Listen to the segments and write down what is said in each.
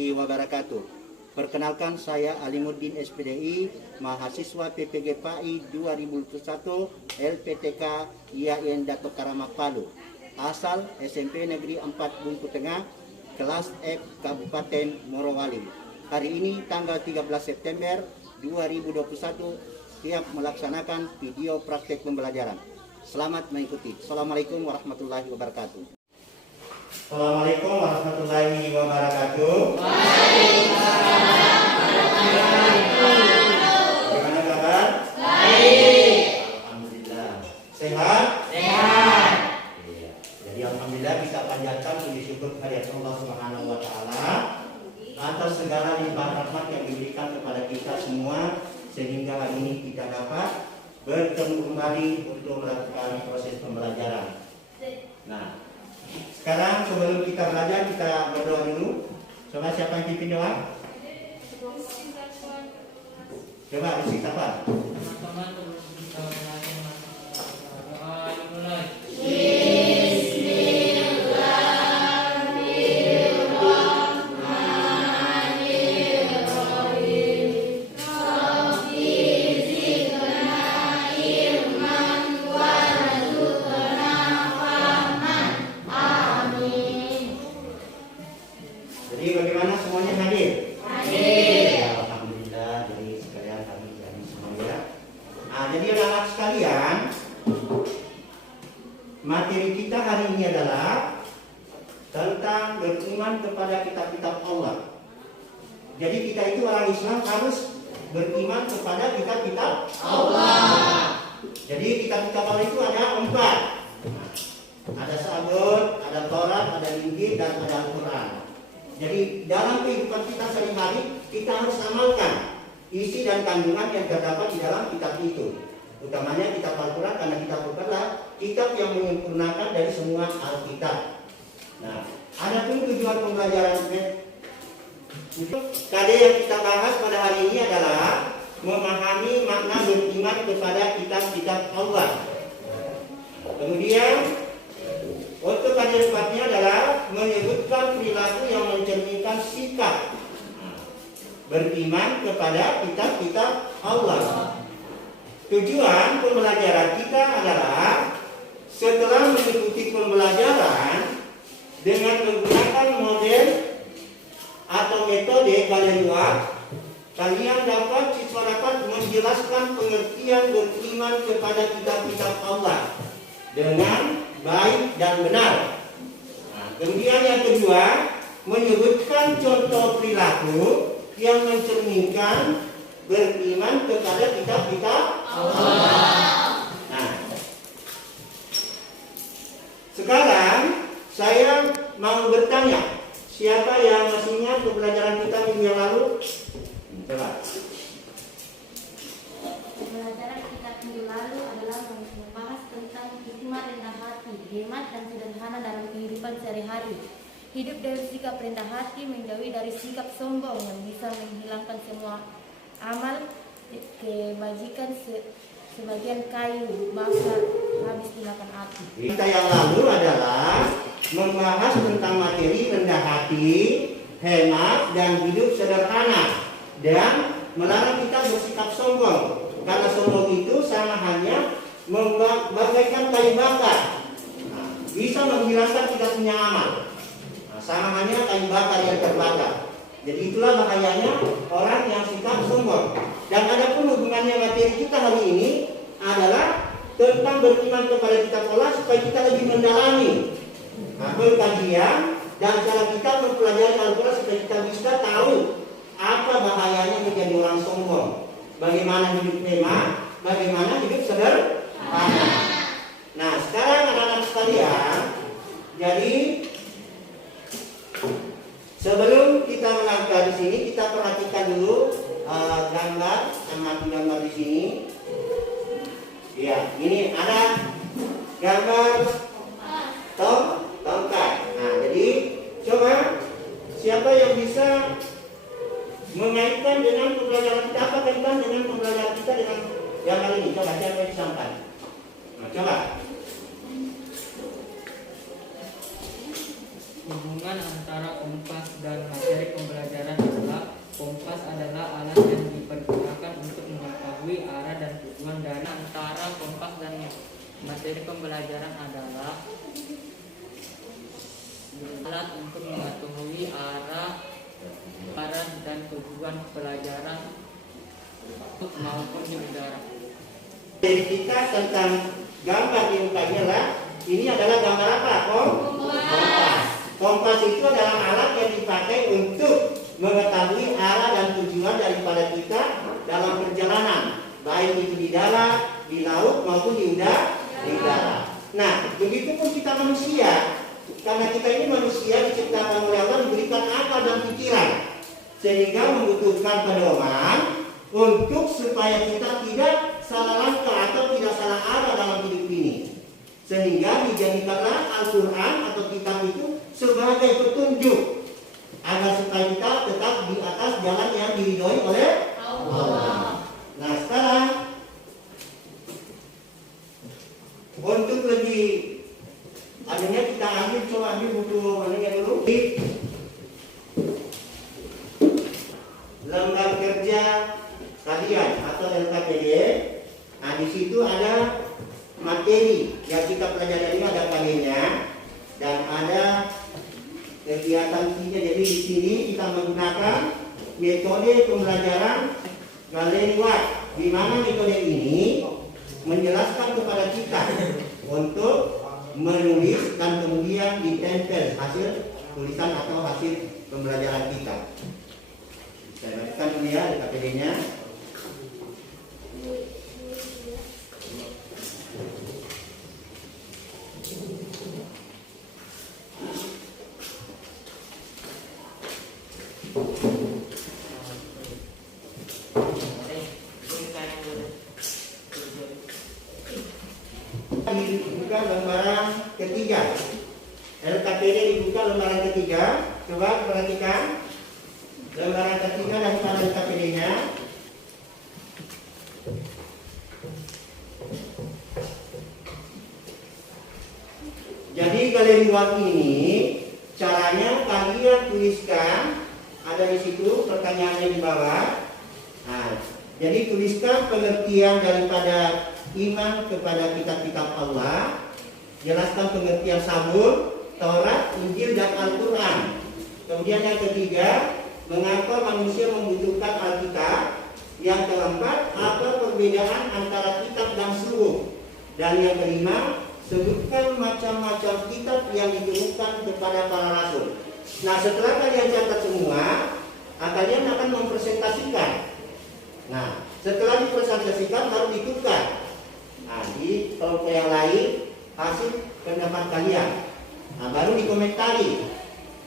warahmatullahi wabarakatuh. Perkenalkan, saya Alimuddin SPDI, mahasiswa PPG PAI 2021 LPTK IAIN Datuk Karamat Palu, asal SMP Negeri 4 Bungku Tengah, kelas F Kabupaten Morowali. Hari ini tanggal 13 September 2021 siap melaksanakan video praktek pembelajaran. Selamat mengikuti. Assalamualaikum warahmatullahi wabarakatuh. Assalamualaikum warahmatullahi wabarakatuh. Bagaimana kabar? Baik. Alhamdulillah. Sehat? Sehat. Iya. Jadi alhamdulillah bisa panjatkan puji syukur kepada Allah Subhanahu wa taala atas segala limpah rahmat yang diberikan kepada kita semua sehingga hari ini kita dapat bertemu kembali untuk melakukan proses pembelajaran. Nah, sekarang sebelum kita belajar, kita berdoa dulu. Coba siapa yang pimpin doa? Coba isi siapa? Jadi bagaimana semuanya hadir? Hadir. Ya, alhamdulillah. Jadi sekalian kami jadi semuanya. Nah, jadi anak-anak sekalian, materi kita hari ini adalah tentang beriman kepada kitab-kitab Allah. Jadi kita itu orang Islam harus beriman kepada kitab-kitab Allah. Jadi kitab-kitab Allah itu ada 4. Ada Zabur, ada Taurat, ada Injil, dan ada Al-Quran. Jadi dalam kehidupan kita sehari-hari kita harus amalkan isi dan kandungan yang terdapat di dalam kitab itu. Utamanya kitab Al-Quran, karena kitab Al-Quran adalah kitab yang menyempurnakan dari semua Alkitab. Nah, ada pun tujuan pembelajaran itu tadi yang kita bahas pada hari ini adalah memahami makna beriman kepada kitab-kitab Allah. Kemudian untuk kajian sepatnya adalah menyebutkan perilaku yang mencerminkan sikap beriman kepada kitab-kitab Allah. Tujuan pembelajaran kita adalah setelah mengikuti pembelajaran dengan menggunakan model atau metode Galeluak, kalian dapat siswa dapat menjelaskan pengertian beriman kepada kitab-kitab Allah dengan baik dan benar. Nah, kemudian yang kedua, menyebutkan contoh perilaku yang mencerminkan beriman kepada kitab-kitab Allah. Nah, sekarang saya mau bertanya, siapa yang masih ingat pembelajaran kita minggu yang lalu? Coba. Pembelajaran kita minggu lalu adalah membahas tentang hikmah rendah hati, hemat dan sederhana dalam kehidupan sehari-hari. Hidup dari sikap rendah hati menjauhi dari sikap sombong yang bisa menghilangkan semua amal kebajikan sebagian kayu bakar habis dimakan api. Kita yang lalu adalah membahas tentang materi rendah hati, hemat dan hidup sederhana, dan melarang kita bersikap sombong. Karena sombong itu sama hanya membagaikan kayu bakar, bisa menghilangkan kita punya amal. Sama hanya kayu bakar yang terbakar. Jadi itulah bahayanya orang yang sikap sombong. Dan ada pun hubungannya materi kita hari ini adalah tentang beriman kepada kitab Allah supaya kita lebih mendalami pengkajian dan cara kita mempelajari Al-Quran supaya kita bisa tahu apa bahayanya menjadi orang sombong. Bagaimana hidup hemat, bagaimana hidup sederhana. Nah, sekarang anak-anak sekalian, jadi sebelum kita melangkah di sini, kita perhatikan dulu gambar, amati gambar di sini. Ya, ini ada gambar tongkat. Nah, jadi coba siapa yang bisa mengaitkan dengan pembelajaran kita, apa kaitan dengan pembelajaran kita dengan gambar ini? Coba siapa yang disampaikan? Nah, coba. Hubungan antara kompas dan materi pembelajaran adalah kompas adalah alat yang dipergunakan untuk mengetahui arah dan tujuan dari antara kompas dan materi pembelajaran adalah alat untuk mengetahui arah dan tujuan pelajaran maupun di udara. Jadi kita tentang gambar di mukanya lah. Ini adalah gambar apa? Kompas. Kompas itu adalah alat yang dipakai untuk mengetahui arah dan tujuan daripada kita dalam perjalanan, baik itu di darat, di laut maupun di udara. Nah, begitu pun kita manusia, karena kita ini manusia diciptakan oleh Allah, diberikan akal dan pikiran, sehingga membutuhkan pedoman untuk supaya kita tidak salah langkah atau tidak salah arah dalam hidup ini. Sehingga dijadikanlah Al-Quran atau kitab itu sebagai petunjuk agar supaya kita tetap di atas jalan yang diridhoi oleh Allah. Nah, sekarang untuk lebih adanya kita ambil buku mana dulu di lembar kerja kalian atau LKPD. Nah, di situ ada materi yang kita pelajari, ini ada kalinya dan ada kegiatan kita. Jadi di sini kita menggunakan metode pembelajaran Galeri White, di mana metode ini menjelaskan kepada kita untuk menulis dan kemudian ditempel hasil tulisan atau hasil pembelajaran kita. Saya bacakan dulu ya KPD-nya. Dibuka lembaran ketiga. LKPD dibuka lembaran ketiga. Coba perhatikan lembaran ketiga dan pada LKPD-nya. Jadi galeri wak ini caranya kalian tuliskan, ada di situ pertanyaannya di bawah. Nah, jadi tuliskan pengertian daripada iman kepada kitab-kitab Allah, jelaskan pengertian Zabur, Taurat, Injil dan Al-Quran. Kemudian yang ketiga, mengapa manusia membutuhkan Alkitab. Yang keempat, apa perbedaan antara kitab dan suruh. Dan yang kelima, sebutkan macam-macam kitab yang ditemukan kepada para rasul. Nah, setelah kalian catat semua, kalian akan mempresentasikan. Nah, setelah dipresentasikan baru ditukar. Nah, di kelompok yang lain hasil pendapat kalian. Nah, baru dikomentari.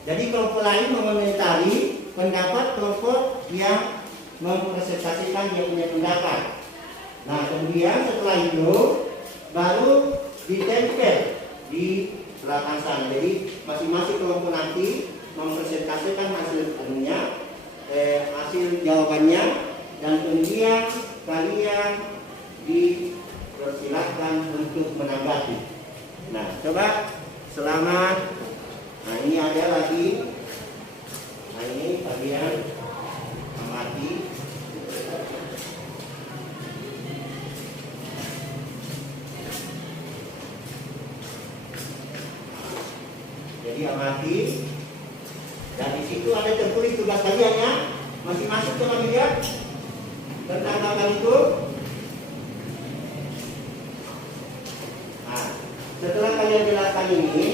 Jadi kelompok lain mengomentari pendapat kelompok yang mempresentasikan dia punya pendapat. Nah, kemudian setelah itu baru ditempel di belakang sana. Jadi masing-masing kelompok nanti mempresentasikan hasil hasil jawabannya, dan kemudian kalian dipersilakan untuk menanggapi. Nah, coba selamat. Nah, ini ada lagi. Nah, ini kalian amati. Jadi amati. Dan di situ ada tertulis tugas kalian ya. Masing-masing coba lihat tentang gambar itu. Nah, setelah kalian jelaskan ini,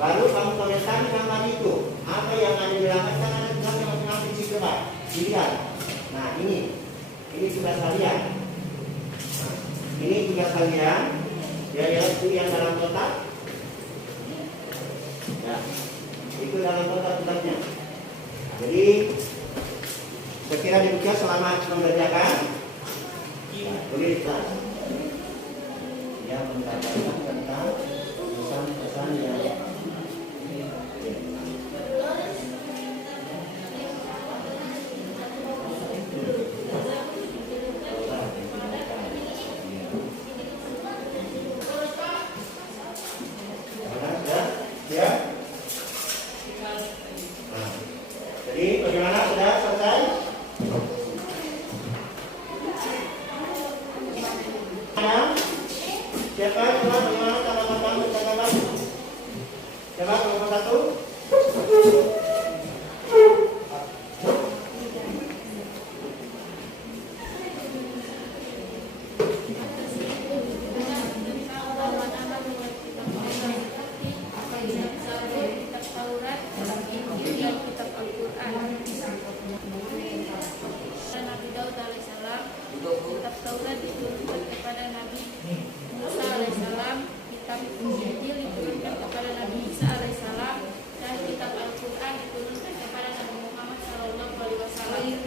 baru kamu komentari gambar itu. Apa yang ada di belakang, kan ada tugasnya masing-masing di coba dilihat. Nah, ini tugas kalian. Nah, ini tugas kalian. Itu yang dalam kotak. Ya, itu dalam kotak tugasnya. Jadi sekira dibuka selama mengerjakan. Nah, boleh kelas. Ya, mengatakan tentang pesan-pesan yang ya.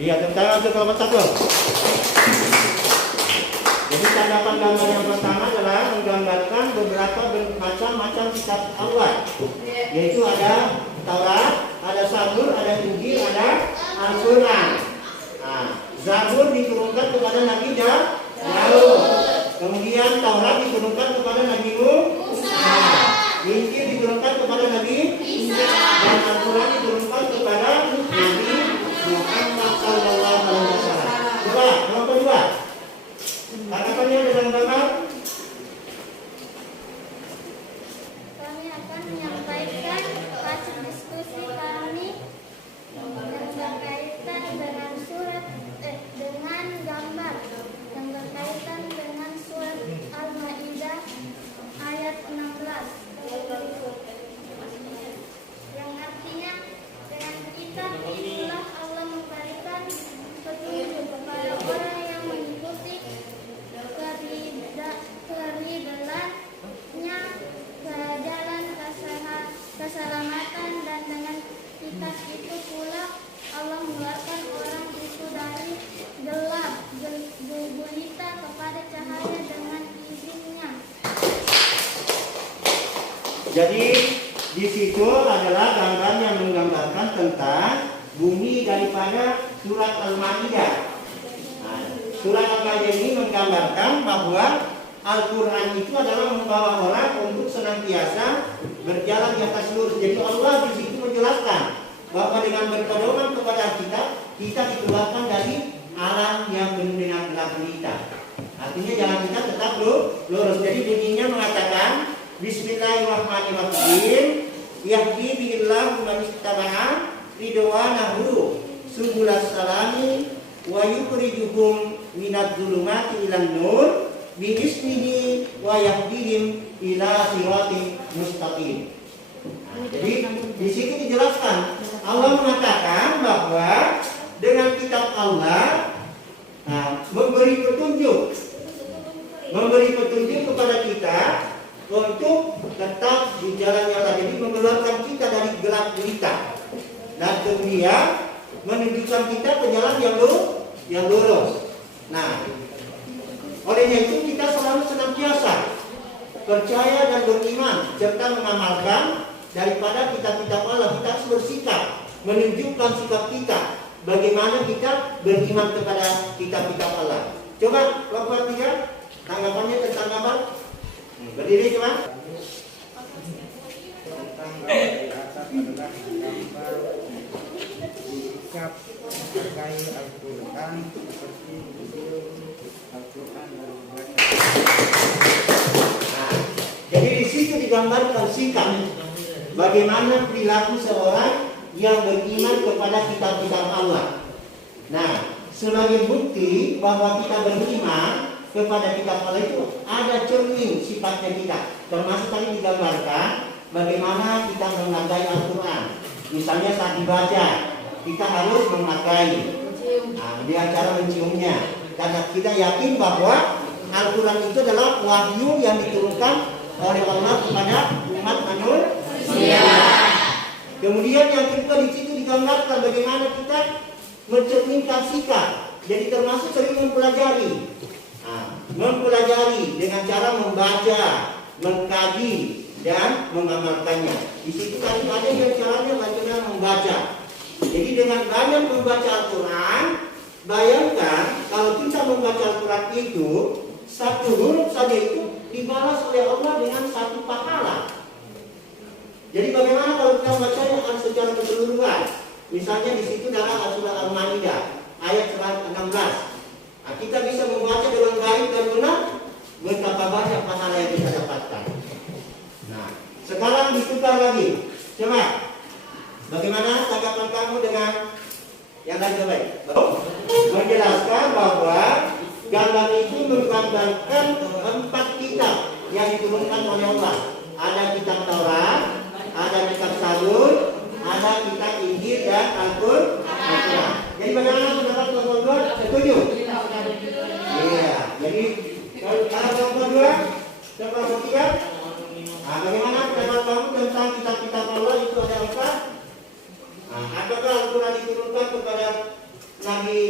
Iya, tepuk tangan untuk kelompok 1. Jadi tanggapan gambar yang pertama adalah menggambarkan beberapa macam-macam kitab Allah. Yaitu ada Taurat, ada Zabur, ada Injil, ada Al-Quran. Nah, Zabur diturunkan kepada Nabi Daud. Kemudian Taurat diturunkan kepada Nabi Musa. Injil diturunkan kepada Nabi Isa. Dan Al-Quran diturunkan kepada Nabi Muhammad sallallahu alaihi wasallam. Coba, kelompok 2. Tanggapannya dengan gambar. Kami akan menyampaikan hasil diskusi kami yang berkaitan dengan dengan gambar yang berkaitan dengan surat Al-Maidah ayat 16 yang artinya dengan kitab itulah Allah memberikan petunjuk kepada orang yang mengikuti keribelannya ke jalan keselamatan, dan dengan kitab itu pula Allah mengeluarkan orang itu dari gelap gulita kepada cahaya dengan izinnya. Jadi di situ adalah gambar yang menggambarkan tentang bumi daripada surat Al-Maidah. Nah, surat Al-Maidah ini menggambarkan bahwa Al-Quran itu adalah membawa orang untuk senantiasa berjalan di atas lurus. Jadi Allah di situ menjelaskan bahwa dengan berpedoman kepada kita dikeluarkan dari alam yang penuh dengan gelap gulita. Artinya jalan kita tetap lurus. Jadi bunyinya mengatakan Bismillahirrahmanirrahim. Yahdi bihillahu man ittaba'a ridwanahu subulas salami wa yukhrijuhum minadz zulumati ilan nur biismihi wa yahdihim ila siratin mustaqim. Nah, jadi di sini dijelaskan Allah mengatakan bahwa dengan kitab Allah memberi petunjuk kepada kita untuk tetap di jalan yang tadi, mengeluarkan kita dari gelap gulita dan kemudian menunjukkan kita ke jalan yang lurus. Nah, olehnya itu kita selalu senantiasa percaya dan beriman serta mengamalkan daripada kitab-kitab Allah. Kita harus bersikap menunjukkan sikap kita bagaimana kita beriman kepada kitab-kitab Allah. Coba kelompok 3 tanggapannya tentang gambar. Berdiri coba. Tentang gambar di atas adalah gambar sikap memakai Al-Quran seperti video Al-Quran dan membaca. Nah, jadi di situ digambarkan sikap bagaimana perilaku seorang yang beriman kepada kitab-kitab Allah. Nah, sebagai bukti bahwa kita beriman kepada kitab Allah itu ada cermin sifatnya kita. Termasuk tadi digambarkan bagaimana kita memakai Al-Quran. Misalnya saat dibaca, kita harus memakai dengan cara menciumnya. Karena kita yakin bahwa Al-Quran itu adalah wahyu yang diturunkan oleh Allah kepada umat manusia. Kemudian yang kedua di situ digambarkan bagaimana kita mencerminkan sikap. Jadi termasuk sering mempelajari. Mempelajari dengan cara membaca, mengkaji dan mengamalkannya. Di situ tadi ada yang caranya bagaimana membaca. Jadi dengan banyak membaca Al-Quran, bayangkan kalau kita membaca Al-Quran itu satu huruf saja itu dibalas oleh Allah dengan satu pahala. Jadi bagaimana kalau kita membacanya secara keseluruhan? Misalnya di situ dalam surah Al-Maidah ayat 16. Nah, kita bisa membaca dengan baik dan benar, betapa banyak pahala yang kita dapatkan. Nah, sekarang ditukar lagi. Coba, bagaimana tanggapan kamu dengan yang tadi terbaik? Menjelaskan bahwa gambar itu menggambarkan 4 kitab yang diturunkan oleh Allah. Ada kitab Taurat, ada kitab Zabur, ada kitab Injil dan Al-Quran. Jadi bagaimana pendapat kelompok 2? Setuju? Iya. Jadi kalau kelompok 2, kelompok 3, bagaimana pendapat kamu tentang kitab-kitab Allah itu ada 4? Apakah Al-Quran diturunkan kepada Nabi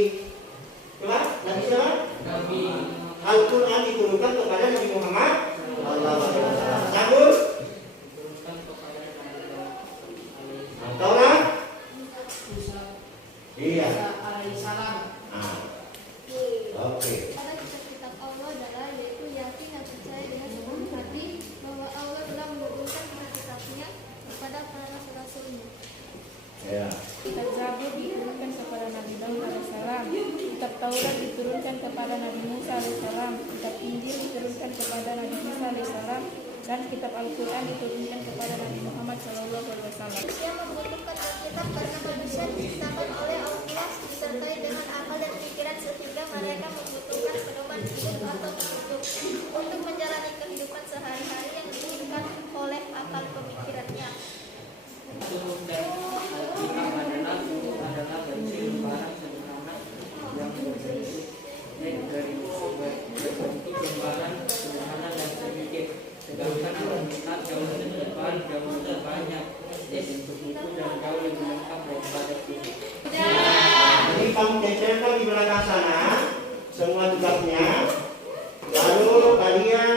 diturunkan kepada Nabi Musa alaihissalam, kitab Injil diturunkan kepada Nabi Isa alaihissalam, dan kitab Al-Quran diturunkan kepada Nabi Muhammad SAW. Manusia membutuhkan Alkitab karena manusia diciptakan oleh Allah disertai dengan akal dan pikiran sehingga mereka membutuhkan pedoman hidup atau petunjuk untuk menjalani kehidupan sehari-hari yang diinginkan oleh akal pemikirannya. Suhuf dan Alkitab adalah berisi lembaran sederhana yang berbentuk lembaran sederhana dan sedikit, sedangkan Alkitab jauh lebih tebal, jauh lebih banyak bentuk buku dan jauh lebih lengkap daripada suhuf. Jadi kamu tempelkan di belakang sana semua tugasnya, lalu kalian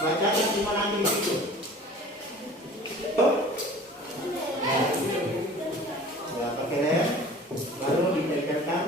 baca semua nanti di situ. Ya, pakai lem, baru ditempelkan.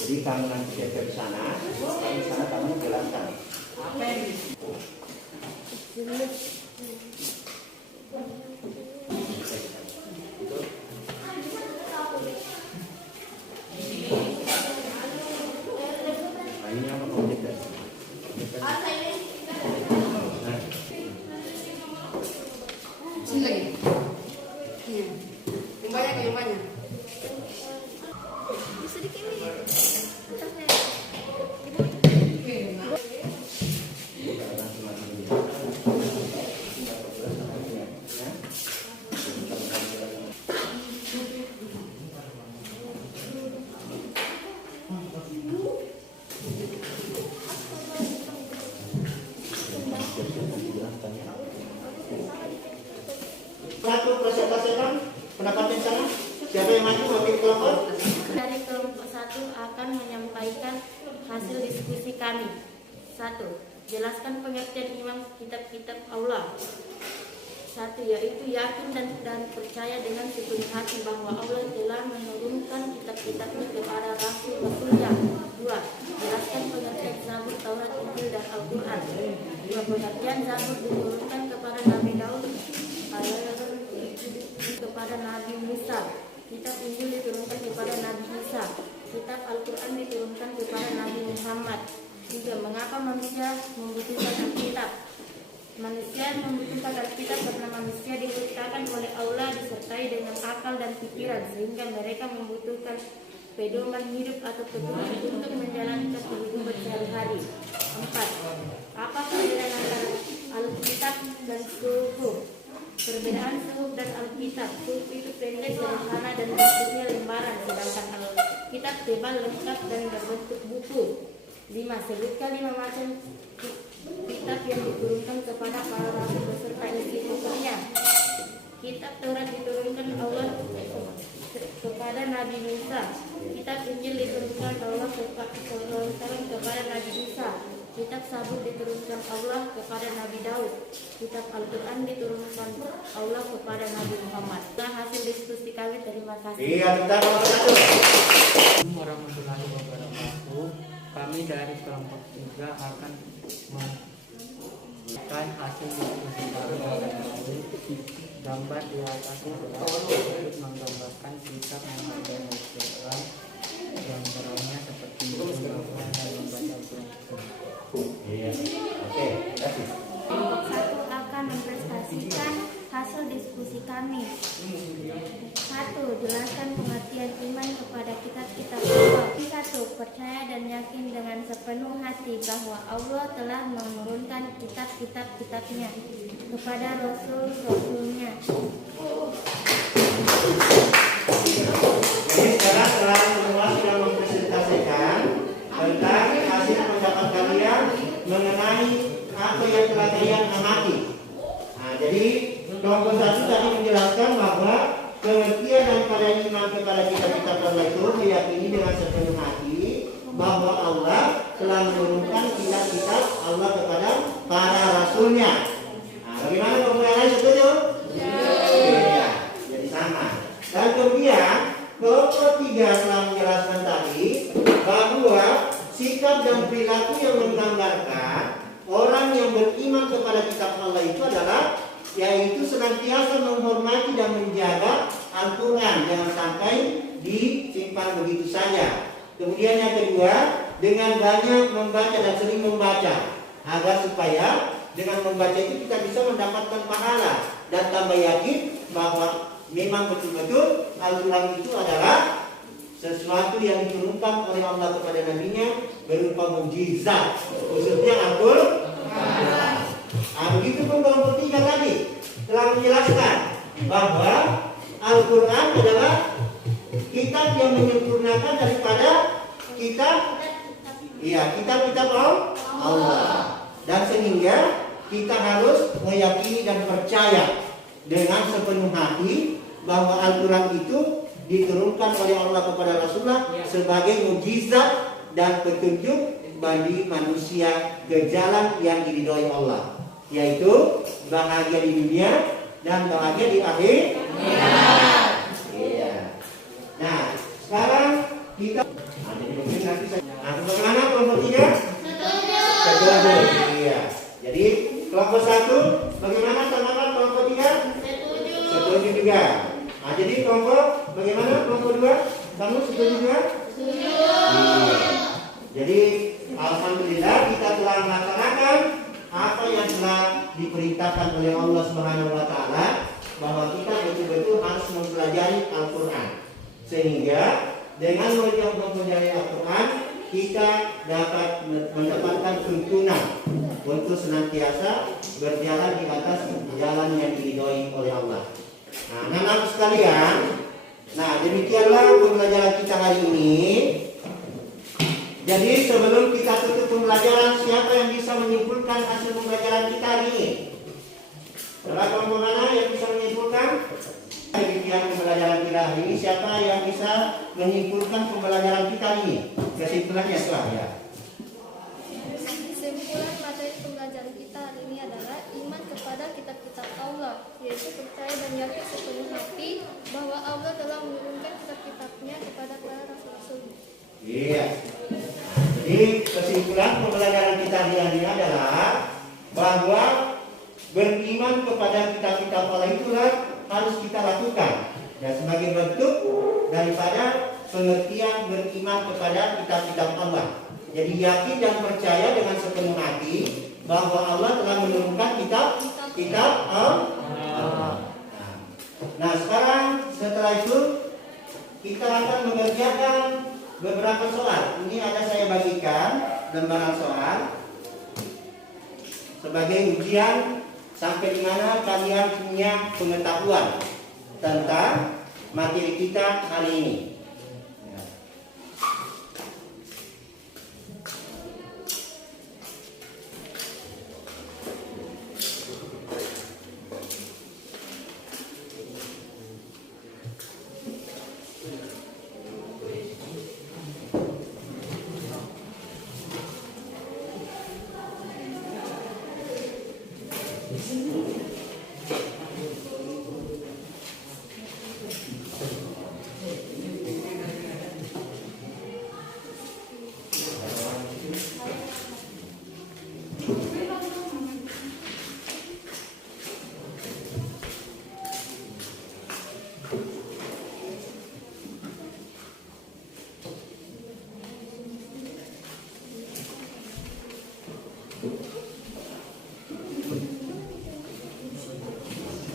Jadi kamu nanti tempel di sana, di sana kamu jelaskan. Nah, ini apa kamu tempel? Sini lagi. Yang banyak, yang banyak. Bisa dikini. Satu presentasikan pendapat di sana. Siapa yang maju wakil kelompok? Dari kelompok 1 akan menyampaikan hasil diskusi kami. 1. Jelaskan pengertian iman kitab-kitab Allah. 1. Yaitu yakin dan percaya dengan sepenuh hati bahwa Allah telah menurunkan kitab-kitabnya kepada rasul-rasulnya. 2. Jelaskan pengertian Zabur, Taurat, Injil, dan Al-Quran. 2. Pengertian Zabur diturunkan kepada Nabi Daud, kepada Nabi Musa. Kitab Injil diturunkan kepada Nabi Isa. Kitab Al-Quran diturunkan kepada Nabi Muhammad. 3. Mengapa manusia membutuhkan Alkitab? Manusia membutuhkan Alkitab karena manusia diciptakan oleh Allah disertai dengan akal dan pikiran sehingga mereka membutuhkan pedoman hidup atau petunjuk untuk menjalani kehidupan sehari-hari. 4. Apa perbedaan antara Alkitab dan Suhuf? Perbedaan Suhuf dan Alkitab: Suhuf itu pendek, sederhana, dan bentuknya lembaran, sedangkan Alkitab tebal, lengkap, dan berbentuk buku. 5. Sebutkan 5 macam kitab yang diturunkan kepada para rasul beserta isi bukunya. Kitab Taurat diturunkan Allah kepada Nabi Musa. Kitab Injil diturunkan Allah kepada Nabi Isa. Kitab Zabur diturunkan Allah kepada Nabi Daud. Kitab Al-Quran diturunkan Allah kepada Nabi Muhammad. Nah, hasil diskusi kami, terima kasih. Iya, kita nomor 1. Assalamualaikum warahmatullahi wabarakatuh. Kami dari kelompok 3 akan memberikan hasil diskusi kami mengenai gambar di atas untuk menggambarkan kitab yang ada di Al-Quran, gambarannya seperti menggambar dan membaca Al-Quran. Iya. Oke, kasih. Kelompok 1 akan mempresentasikan hasil diskusi kami. 1. Jelaskan pengertian iman kepada kitab-kitab Allah. 1. Percaya dan yakin dengan sepenuh hati bahwa Allah telah menurunkan kitab-kitabnya kepada rasul-rasulnya. Jadi sekarang semua sudah mempresentasikan tentang hasil yang telah kalian amati. Nah, jadi kelompok 1 tadi menjelaskan bahwa pengertian dan pada iman kepada kitab-kitab Allah itu meyakini dengan sepenuh hati bahwa Allah telah menurunkan kitab-kitab Allah kepada para rasulnya. Nah, bagaimana kelompok yang lain, setuju? Ya. Jadi sama. Dan kemudian kelompok 3 telah menjelaskan tadi bahwa sikap dan perilaku yang menggambarkan orang yang beriman kepada kitab Allah itu adalah yaitu senantiasa menghormati dan menjaga Al-Quran, jangan sampai disimpan begitu saja. Kemudian yang kedua, dengan banyak membaca dan sering membaca, agar supaya dengan membaca itu kita bisa mendapatkan pahala dan tambah yakin bahwa memang betul-betul Al-Quran itu adalah sesuatu yang diturunkan oleh Allah kepada nabinya berupa mukjizat, khususnya Al-Quran. Begitu pun kelompok 3 tadi telah menjelaskan bahwa Al-Quran adalah kitab yang menyempurnakan daripada kitab-kitab Allah. Dan sehingga kita harus meyakini dan percaya dengan sepenuh hati bahwa Al-Quran itu diturunkan oleh Allah kepada Rasulullah sebagai mukjizat dan petunjuk bagi manusia ke jalan yang diridhoi Allah, yaitu bahagia di dunia dan bahagia di akhir. Iya. Nah, sekarang kita bagaimana kelompok 3? Setuju. Iya. Jadi kelompok 1 bagaimana tanggapan kelompok 3? Setuju juga. Nah, jadi kelompok bagaimana kelompok 2? Kamu setuju juga? Setuju. Iya. Jadi alhamdulillah kita telah melaksanakan apa yang telah diperintahkan oleh Allah Subhanahu wa taala, bahwa kita betul-betul harus mempelajari Al-Quran, sehingga dengan mempelajari Al-Quran kita dapat mendapatkan tuntunan untuk senantiasa berjalan di atas jalan yang diridhoi oleh Allah. Nah, anak-anak sekalian, nah demikianlah pembelajaran kita hari ini. Jadi sebelum kita tutup pembelajaran, siapa yang bisa menyimpulkan hasil pembelajaran kita hari ini? Saudara kelompok mana yang bisa menyimpulkan? Demikian pembelajaran kita hari ini. Siapa yang bisa menyimpulkan pembelajaran kita hari ini? Kesimpulannya setelah ya. Kesimpulan materi pembelajaran kita hari ini adalah iman kepada kitab-kitab Allah, yaitu percaya dan yakin sepenuh hati bahwa Allah telah menurunkan kitab-kitabnya kepada para rasul-rasul. Iya. Jadi kesimpulan pembelajaran kita hari ini adalah bahwa beriman kepada kitab-kitab Allah itulah harus kita lakukan, dan sebagai bentuk daripada pengertian beriman kepada kitab-kitab Allah. Jadi yakin dan percaya dengan sepenuh hati bahwa Allah telah menurunkan kitab Allah. Nah, sekarang setelah itu kita akan mengerjakan beberapa soal. Ini ada saya bagikan lembaran soal sebagai ujian sampai di mana kalian punya pengetahuan tentang materi kita hari ini.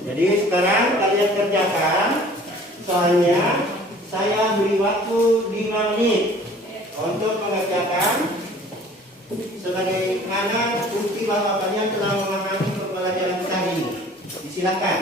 Jadi sekarang kalian kerjakan soalnya. Saya beri waktu 5 menit untuk mengerjakan sebagaimana bukti bahwa kalian telah memahami pembelajaran kita ini. Disilakan.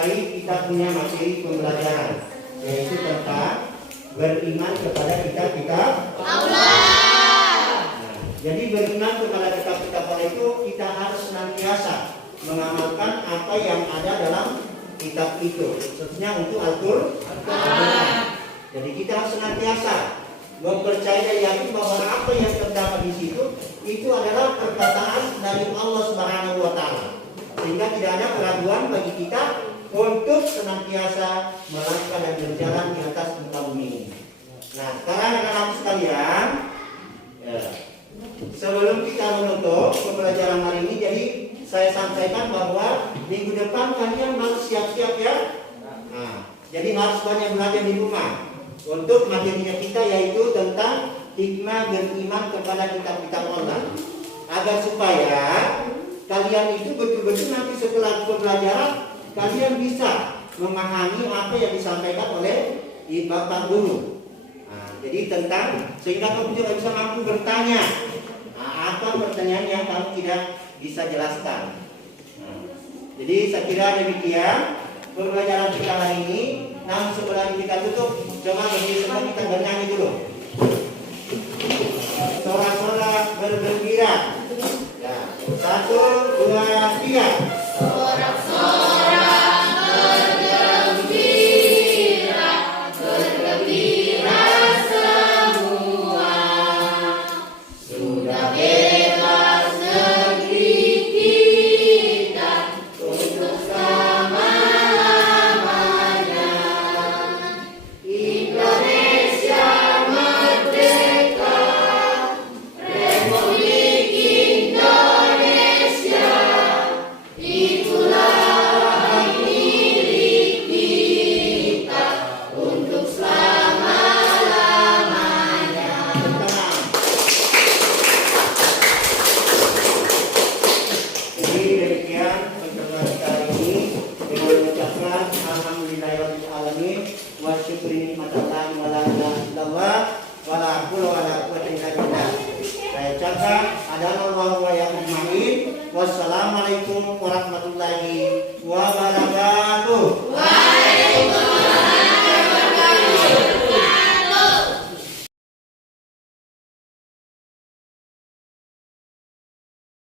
hari kita punya materi pembelajaran, yaitu tentang beriman kepada kitab-kitab Allah. Nah, jadi beriman kepada kitab-kitab Allah itu kita harus senantiasa mengamalkan apa yang ada dalam kitab itu, khususnya untuk Al-Qur'an. Jadi kita harus senantiasa mempercayai dan yakin bahwa apa yang terdapat di situ itu adalah perkataan dari Allah Subhanahu wa taala. Sehingga tidak ada keraguan bagi kita untuk senantiasa melangkah dan berjalan di atas muka bumi ini. Nah, sekarang anak-anak sekalian, sebelum kita menutup pembelajaran hari ini, jadi saya sampaikan bahwa minggu depan kalian harus siap-siap ya. Nah, jadi harus banyak belajar di rumah. Untuk materinya kita yaitu tentang hikmah beriman kepada kitab-kitab Allah, agar supaya kalian itu betul-betul nanti setelah pembelajaran kalian bisa memahami apa yang disampaikan oleh Bapak Guru. Nah, jadi tentang sehingga kamu juga bisa mampu bertanya, apa pertanyaan yang kamu tidak bisa jelaskan. Nah, jadi saya kira demikian pembelajaran kita hari ini. Namun sebelum kita tutup, coba bersama kita bernyanyi dulu. Sorak-sorak bergembira. Ya, 1, 2, 3. Sorak-sorak bergembira, bergembira semua. Sudah bebas negeri kita untuk selama-lamanya. Indonesia merdeka, Republik Indonesia, itulah milik kita untuk selama-lamanya. Jadi demikian pertemuan kali ini dengan mengucapkan alhamdulillahirabbil alamin wa syukri nikmatillahi wa la ilaha illallah wa la haula wa la quwwata illa billah. Saya ucapkan adalah wa yaqul. Wassalamualaikum warahmatullahi wabarakatuh.